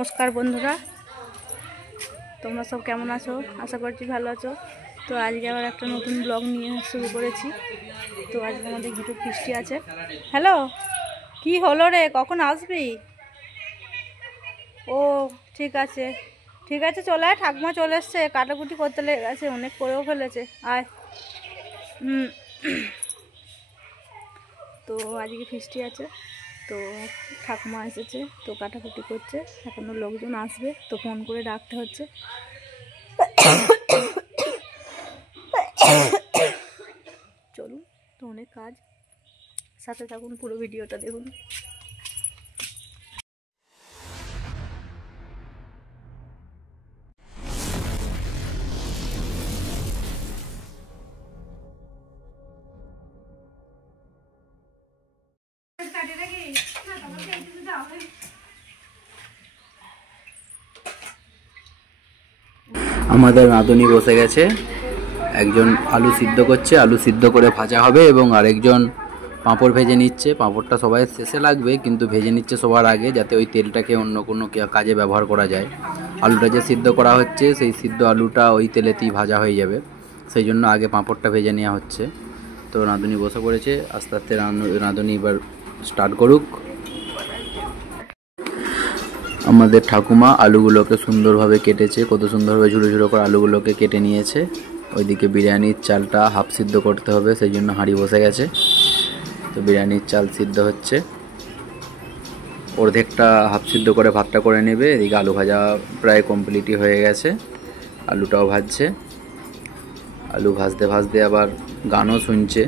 নমস্কার বন্ধুরা, তোমরা সব কেমন আছো? আশা করছি ভালো আছো। তো আজকে আবার একটা নতুন ব্লগ নিয়ে শুরু করেছি। তো আজকে আমাদের ঘেটু ফিস্টি আছে। হ্যালো, কি হলো রে, কখন আসবি? ও ঠিক আছে ঠিক আছে, চলে আয়। ঠাকুমা চলে এসছে, কাটাকুটি করতে লেগে গেছে, অনেক করেও ফেলেছে। আয়। তো আজকে ফিস্টি আছে, তো ঠাকুমা এসেছে, তো কাটাকুটি করছে। এখনও লোকজন আসবে, তো ফোন করে ডাকতে হচ্ছে। চলুন, তো অনেক কাজ, সাথে থাকুন, পুরো ভিডিওটা দেখুন। আমাদের রাঁধুনি বসে গেছে। একজন আলু সিদ্ধ করছে, আলু সিদ্ধ করে ভাজা হবে, এবং আরেকজন পাঁপড় ভেজে নিচ্ছে। পাঁপড়টা সবাই শেষে লাগবে, কিন্তু ভেজে নিচ্ছে সবার আগে, যাতে ওই তেলটাকে অন্য কোনো কাজে ব্যবহার করা যায়। আলুটা যে সিদ্ধ করা হচ্ছে, সেই সিদ্ধ আলুটা ওই তেলেতেই ভাজা হয়ে যাবে, সেই জন্য আগে পাঁপড়টা ভেজে নেওয়া হচ্ছে। তো রাঁধুনি বসে পড়েছে, আস্তে আস্তে রাঁধুনি এবার স্টার্ট করুক। আমাদের ঠাকুমা আলুগুলোকে সুন্দরভাবে কেটেছে, কত সুন্দরভাবে ঝুড়ো ঝুড়ো করে আলুগুলোকে কেটে নিয়েছে। ওইদিকে বিরিয়ানির চালটা হাফ সিদ্ধ করতে হবে, সেই জন্য হাঁড়ি বসে গেছে। তো বিরিয়ানির চাল সিদ্ধ হচ্ছে, অর্ধেকটা হাফ সিদ্ধ করে ভাতটা করে নেবে। এদিকে আলু ভাজা প্রায় কমপ্লিটই হয়ে গেছে, আলুটাও ভাজছে। আলু ভাজতে ভাজতে আবার গানও শুনছে।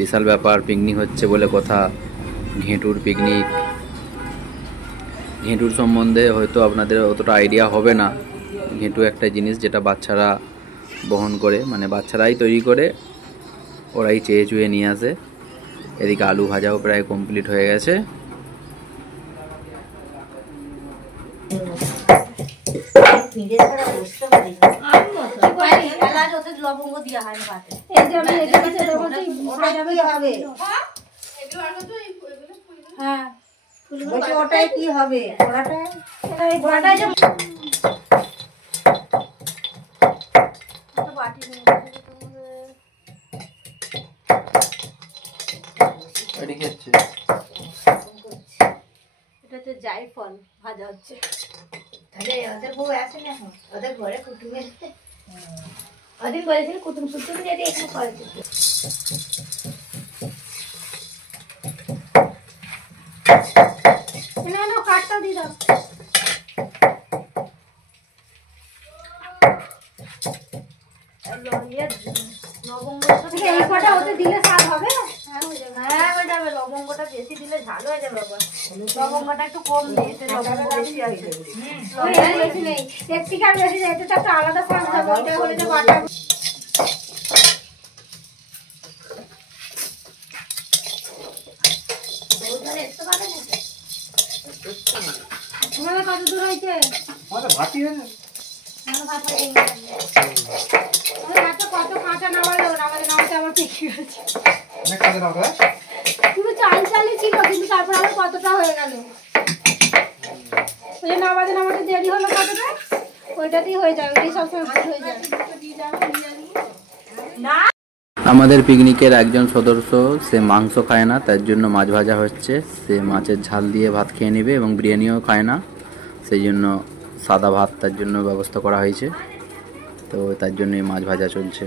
বিশাল ব্যাপার, পিকনিক হচ্ছে বলে কথা, ঘেঁটুর পিকনিক। ঘেঁটুর সম্বন্ধে হয়তো আপনাদের অতটা আইডিয়া হবে না। ঘেঁটু একটা জিনিস যেটা বাচ্চারা বহন করে, মানে বাচ্চারাই তৈরি করে, ওরাই চেয়ে চুয়ে নিয়ে আসে। এদিকে আলু ভাজাও প্রায় কমপ্লিট হয়ে গেছে। ওটাই কি হবে? এটা হচ্ছে জায়ফল ভাজা হচ্ছে। তাহলে ওদের বউ আছে না, ওদের ঘরে কুটুম এসে ওদিন বলেছিল কুটুম সুটুম যদি এখানে করে দিত। না কাঠটা দিয়ে দাও। লবঙ্গটা ওতে দিলে স্বাদ হবে। হ্যাঁ হয়ে যাবে, লবঙ্গটা বেশি দিলে ঝাল হয়ে যাবে। লবঙ্গটা একটু কম দিয়ে, এতে লবঙ্গ বেশি আছে। বেশি নেই, একটিকার বেশি, এতে তো একটা আলাদা স্বাদ হবে। ওইটা হলে তো বাটা তোমাদের কত দূর হয়েছে? ভাতি হয়েছে, কত কাঁচা নামালো, নামাতে আমার পেকে গেছে। পুরো চালই ছিল, কিন্তু তারপর আমার কতটা হয়ে গেল। ওই নামাতে দেরি হলো কতটা, ওইটাতেই হয়ে যাবে, ওই সবসময় ভালো হয়ে যাবে। আমাদের পিকনিকের একজন সদস্য, সে মাংস খায় না, তার জন্য মাছ ভাজা হচ্ছে। সে মাছের ঝাল দিয়ে ভাত খেয়ে নেবে, এবং বিরিয়ানিও খায় না, সেই জন্য সাদা ভাত তার জন্য ব্যবস্থা করা হয়েছে। তো তার জন্যই মাছ ভাজা চলছে।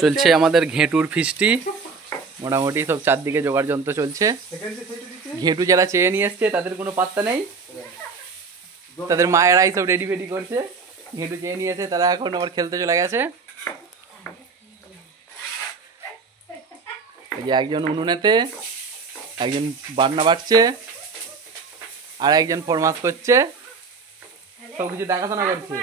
চলছে আমাদের ঘেঁটুর ফিস্টি, মোটামুটি সব চারদিকে জোগাড় যন্ত্র চলছে। ঘেঁটু যারা চেয়ে নিয়ে এসছে তাদের কোনো পাত্তা নেই, তাদের মায়েরাই সব রেডি ফেডি করছে। ঘেঁটু চেয়ে নিয়েছে, তারা এখন আবার খেলতে চলে গেছে। এই যে একজন উনুনেতে, একজন বান্না বাটছে, আর একজন ফরমাস করছে, সব কিছু দেখাশোনা করছে।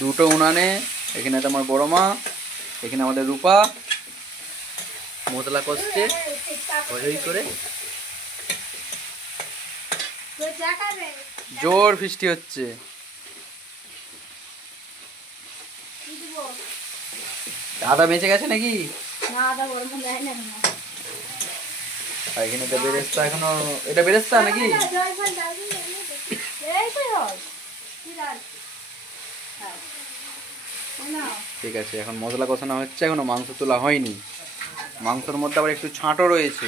দুটো উনানে, এখানে আমার বড় মা, এখানে আমাদের রূপা মশলা কষছে হই করে। জোর বৃষ্টি হচ্ছে। আদা বেঁচে গেছে নাকি? না আদা গরম হলে হয় না। আর এখানে তো বেরেস্তা এখনো, এটা বেরেস্তা নাকি? ঠিক আছে, এখন মশলা কষানো হচ্ছে, এখনো মাংস তোলা হয়নি। মাংসের মধ্যে আবার একটু ছাঁটও রয়েছে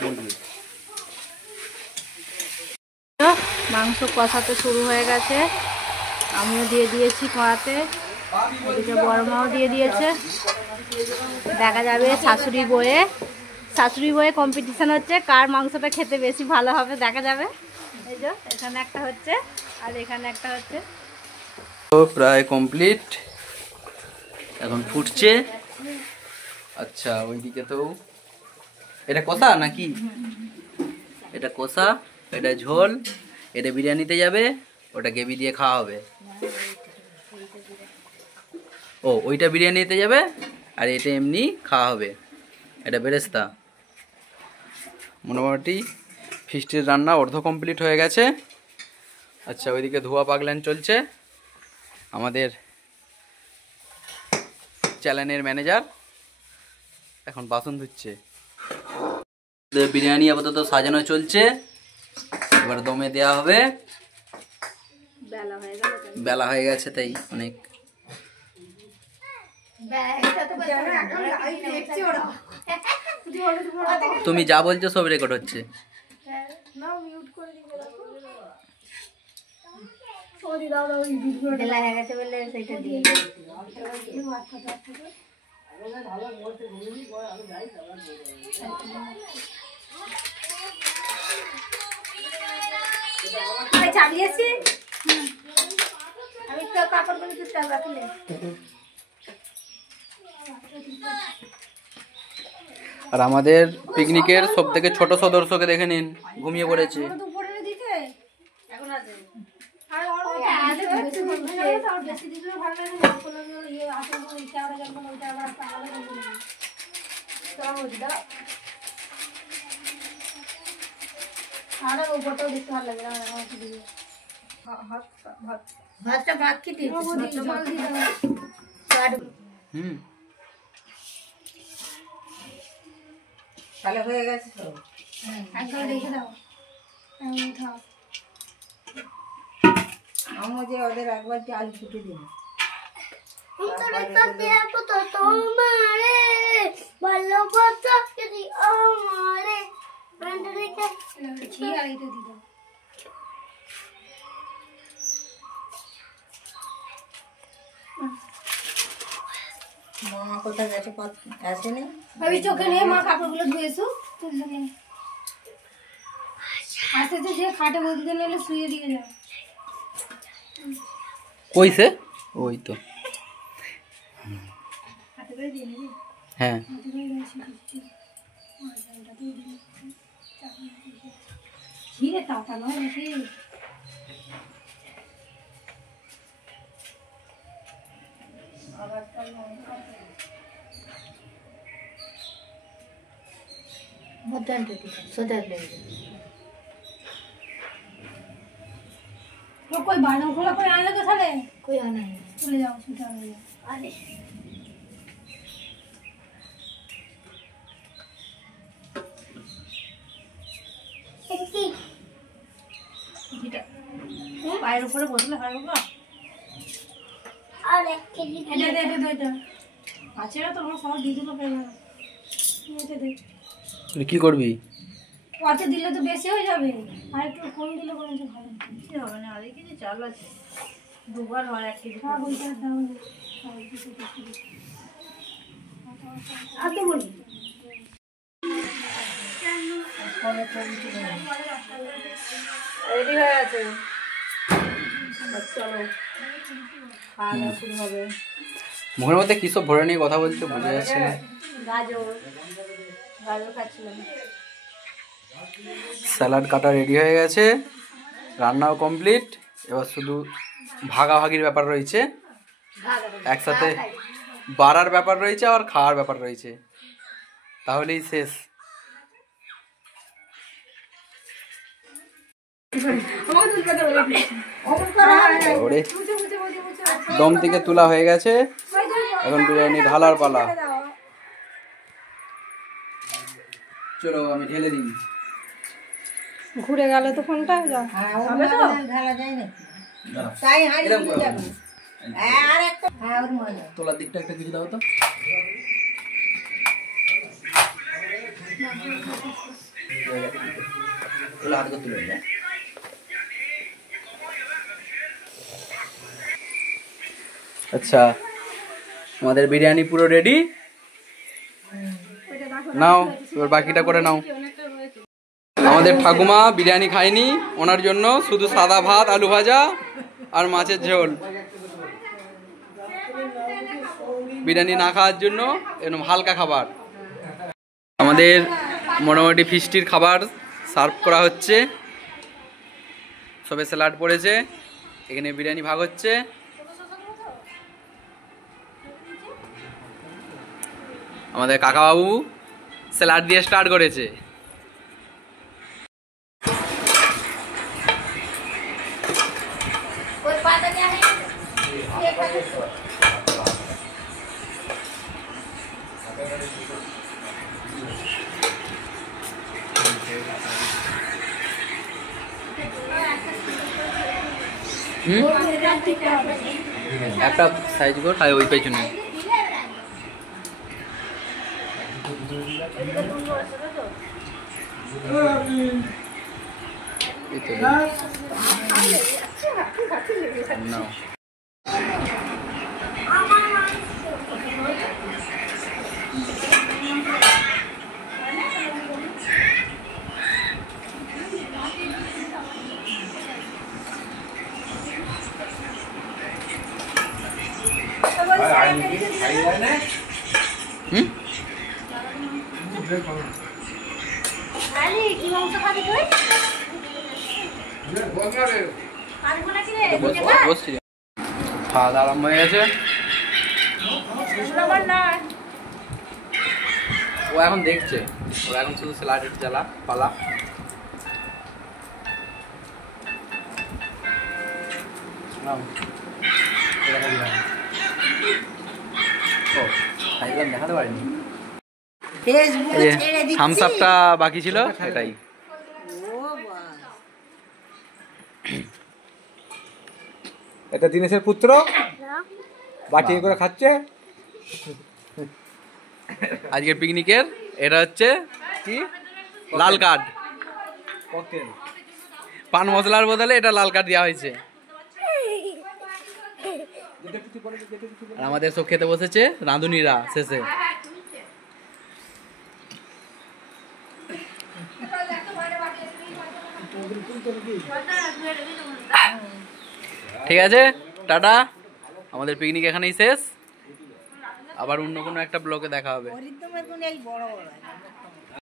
মুরগির। মাংস কষাতে শুরু হয়ে গেছে, আমিও দিয়ে দিয়েছি কড়াতে, ওদিকে বড় মাও দিয়ে দিয়েছে। দেখা যাবে শাশুড়ি বয়ে কম্পিটিশান হচ্ছে, কার মাংসটা খেতে বেশি ভালো হবে দেখা যাবে। এই যে এখানে একটা হচ্ছে আর এখানে একটা হচ্ছে। তো প্রায় কমপ্লিট, এখন ফুটছে। আচ্ছা ওইদিকে তো এটা কষা নাকি? এটা কষা, এটা ঝোল, এটা বিরিয়ানিতে যাবে, ওটা গ্রেভি দিয়ে খাওয়া হবে। ও ওইটা বিরিয়ানিতে যাবে আর এটা এমনি খাওয়া হবে। এটা বেরেস্তা। মোটামুটি ফিস্টের রান্না অর্ধ কমপ্লিট হয়ে গেছে। আচ্ছা ওইদিকে ধোয়া পাগলান চলছে, আমাদের চ্যানেলের ম্যানেজার এখন বাসন ধুচ্ছে। বিরিয়ানি আপাতত সাজানো চলছে, এবার দমে দেওয়া হবে। বেলা হয়ে গেছে তাই অনেক। তুমি যা বলছো সব রেকর্ড হচ্ছে। চালিয়েছি আমি তো কাপড়গুলো চুপচাপ রাখলে। আর আমাদের পিকনিকের সব থেকে ছোট সদস্যকে দেখে নিন, ঘুমিয়ে পড়েছে। ভাতটা ভাত খেতে তাহলে হয়ে গেছে তো। একদম রেখে দাও। আমি যে ওদের একবার আলু ফুটে দিই। মা কোথায় গেছে আসেনি? আমি চোখে নিয়ে মা কাপড়গুলো ধুয়েছো আস্তে আস্তে যে খাটে বলতে নিলে শুয়ে দিয়ে যাও। কইছে ওই তো হ্যাঁ ঝিরে টাকা নয় নাকি? कोई बालों खोला कोई आने लगा था ले कोई आना है चले जाओ छुटा ले अरे একটি এটা বাইরে উপরে বসলে হয় বাবা আর এক কেজি এটা দে আছে না তোমরা সব দিয়ে দিলো পেয়ে না এটা দে তুই কি করবি? ওতে দিলে তো বেশি হয়ে যাবে, আর একটু কম দিলে বরঞ্চ ভালো কি হবে না। আর এই কেজি চাল আছে দুবার হয় এক কেজি সব ওইটা দাও আর তো বলি রেডি হয়ে আছে। চলো খাওয়া দাওয়া শুরু হবে। মুখের মধ্যে কি সব ভরে নিয়ে কথা বলছো বোঝা যাচ্ছে না। গাজর খাচ্ছিলাম। স্যালাড কাটা রেডি হয়ে গেছে, রান্নাও কমপ্লিট। এবার শুধু ভাগাভাগির ব্যাপার রয়েছে, একসাথে বাড়ার ব্যাপার রয়েছে আর খাওয়ার ব্যাপার রয়েছে, তাহলেই শেষ। ওরে দম থেকে তোলা হয়ে গেছে, এখন বিরিয়ানি ঢালার পালা। চলো আমি ঢেলে দিই। ঘুরে গেল তো ফোনটা। তোলার দিকটা একটা কিছু দাও তো। আচ্ছা, আমাদের বিরিয়ানি পুরো রেডি। নাও এবার বাকিটা করে নাও। আমাদের ঠাকুমা বিরিয়ানি খায়নি, ওনার জন্য শুধু সাদা ভাত, আলু ভাজা আর মাছের ঝোল। বিরিয়ানি না খাওয়ার জন্য এরকম হালকা খাবার। আমাদের মোটামুটি ফিস্টির খাবার সার্ভ করা হচ্ছে। সবে স্যালাড পড়েছে, এখানে বিরিয়ানি ভাগ হচ্ছে। আমাদের কাকাবাবু স্যালাড দিয়ে স্টার্ট করেছে। একটা সাইজ কর, আর ওই পেছনে নাও। খাওয়া দাওয়া আরম্ভ হয়ে গেছে। ও এখন দেখছে, ও এখন শুধু স্যালাডের জ্বালা পালা। দেখাতে পারিনি, থামস আপটা বাকি ছিল, এটাই। এটা দীনেশের পুত্র বাটি করে খাচ্ছে আজকের পিকনিকের। এটা হচ্ছে কি লাল কার্ড, পান মশলার বদলে এটা লাল কার্ড দেওয়া হয়েছে। আর আমাদের সব খেতে বসেছে রাঁধুনিরা শেষে। ঠিক আছে, টাটা। আমাদের পিকনিক এখানেই শেষ, আবার অন্য কোনো একটা ব্লগে দেখা হবে।